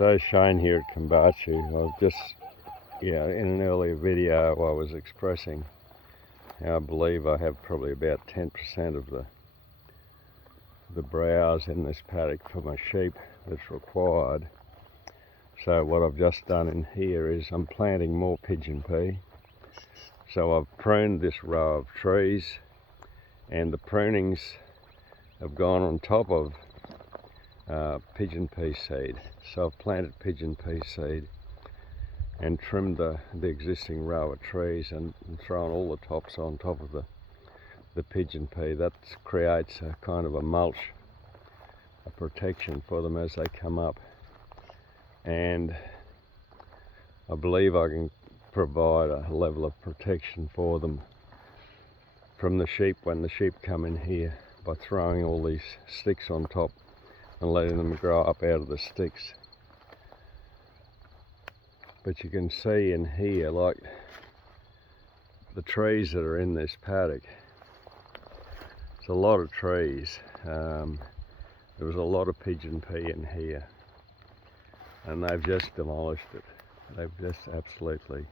So Shane here at Kambachu. I've just, in an earlier video I was expressing how I believe I have probably about 10% of the browse in this paddock for my sheep that's required. So what I've just done in here is I'm planting more pigeon pea. So I've pruned this row of trees, and the prunings have gone on top of pigeon pea seed. So I've planted pigeon pea seed and trimmed the existing row of trees and thrown all the tops on top of the pigeon pea. That creates a kind of a mulch, a protection for them as they come up. And I believe I can provide a level of protection for them from the sheep when the sheep come in here by throwing all these sticks on top and letting them grow up out of the sticks. But you can see in here, like the trees that are in this paddock, it's a lot of trees. There was a lot of pigeon pea in here, and they've just demolished it. They've just absolutely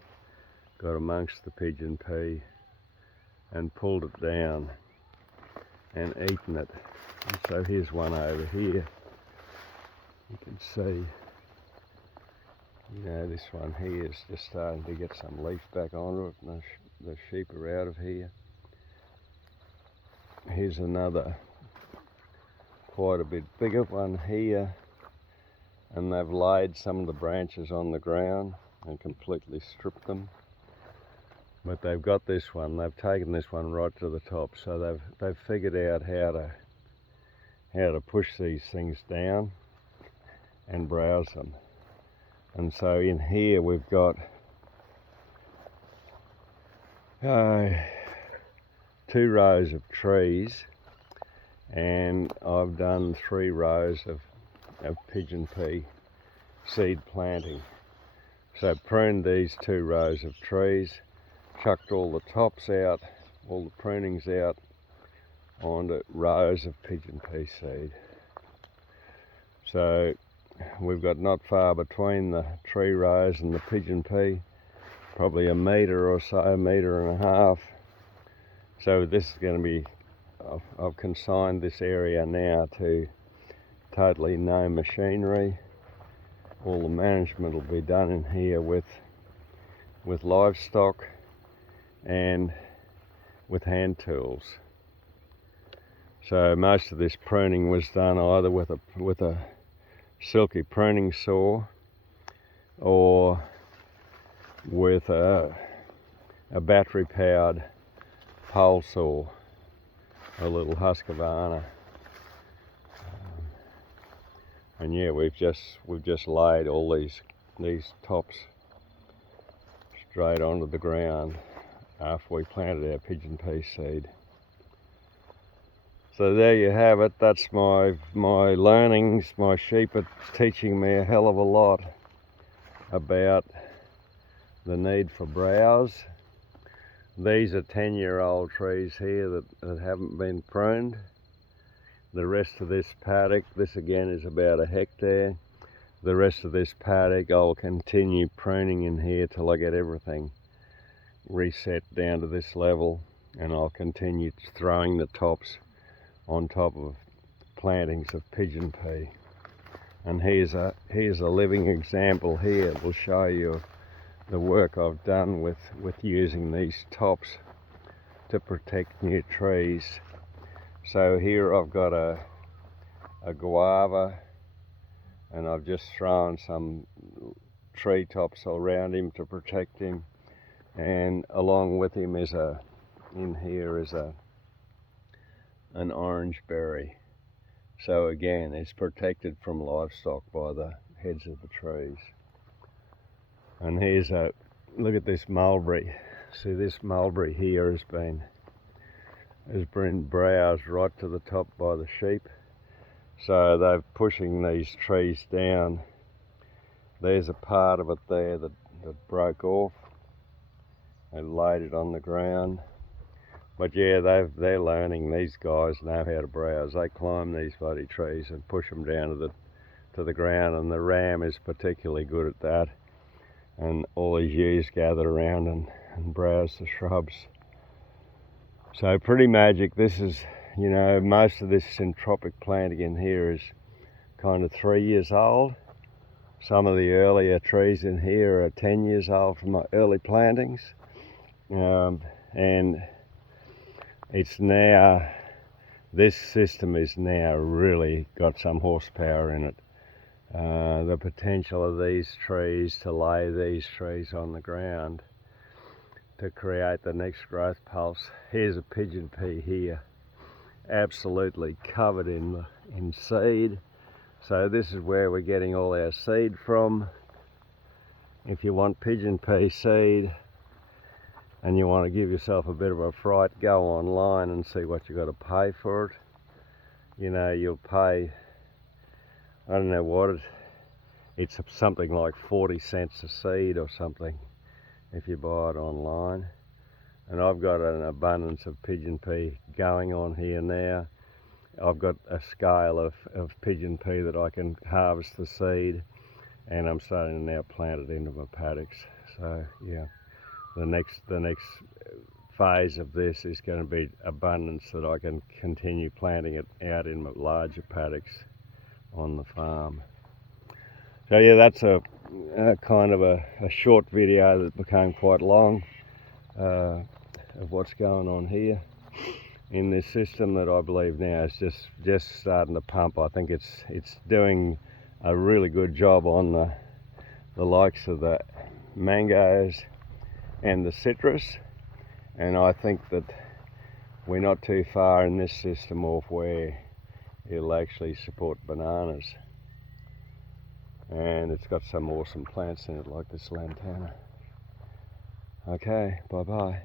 got amongst the pigeon pea and pulled it down and eaten it. And so here's one over here. You can see, this one here is just starting to get some leaf back onto it, and the sheep are out of here. Here's another quite a bit bigger one here, and they've laid some of the branches on the ground and completely stripped them. But they've got this one, they've taken this one right to the top, so they've figured out how to push these things down and browse them. And so in here we've got 2 rows of trees, and I've done 3 rows of pigeon pea seed planting. So pruned these 2 rows of trees, chucked all the tops out, all the prunings out onto rows of pigeon pea seed. So we've got not far between the tree rows and the pigeon pea, probably a metre or so, 1.5 metres. So this is going to be, I've consigned this area now to totally no machinery. All the management will be done in here with livestock and with hand tools. So most of this pruning was done either with a silky pruning saw or with a battery powered pole saw, a little Husqvarna. And yeah, we've just laid all these tops straight onto the ground after we planted our pigeon pea seed. So there you have it. That's my learnings. My sheep are teaching me a hell of a lot about the need for browse. These are 10-year-old trees here that haven't been pruned. The rest of this paddock, this again is about 1 hectare. The rest of this paddock I'll continue pruning in here till I get everything reset down to this level, and I'll continue throwing the tops on top of plantings of pigeon pea. And here's a living example here. It will show you the work I've done with using these tops to protect new trees. So here I've got a guava, and I've just thrown some tree tops around him to protect him, and along with him is an orange berry. So again, it's protected from livestock by the heads of the trees. And here's look at this mulberry. See, this mulberry here has been browsed right to the top by the sheep. So they're pushing these trees down. There's a part of it there that broke off. They laid it on the ground. But yeah, they're learning. These guys know how to browse. They climb these bloody trees and push them down to to the ground, and the ram is particularly good at that. And all these ewes gather around and browse the shrubs. So pretty magic. This is, you know, most of this syntropic planting in here is kind of 3 years old. Some of the earlier trees in here are 10 years old from my early plantings. And it's now, this system is now really got some horsepower in it. The potential of these trees to lay these trees on the ground to create the next growth pulse. Here's a pigeon pea here, absolutely covered in seed. So this is where we're getting all our seed from. If you want pigeon pea seed and you want to give yourself a bit of a fright, go online and see what you've got to pay for it. You know, you'll pay, I don't know what it's something like 40 cents a seed or something if you buy it online. And I've got an abundance of pigeon pea going on here now. I've got a scale of pigeon pea that I can harvest the seed, and I'm starting to now plant it into my paddocks. So yeah, the next phase of this is going to be abundance that I can continue planting it out in my larger paddocks on the farm. So yeah, that's a kind of a short video that became quite long of what's going on here in this system that I believe now is just starting to pump. I think it's doing a really good job on the likes of the mangoes and the citrus, and I think that we're not too far in this system off where it'll actually support bananas. And it's got some awesome plants in it like this lantana. Okay, bye bye.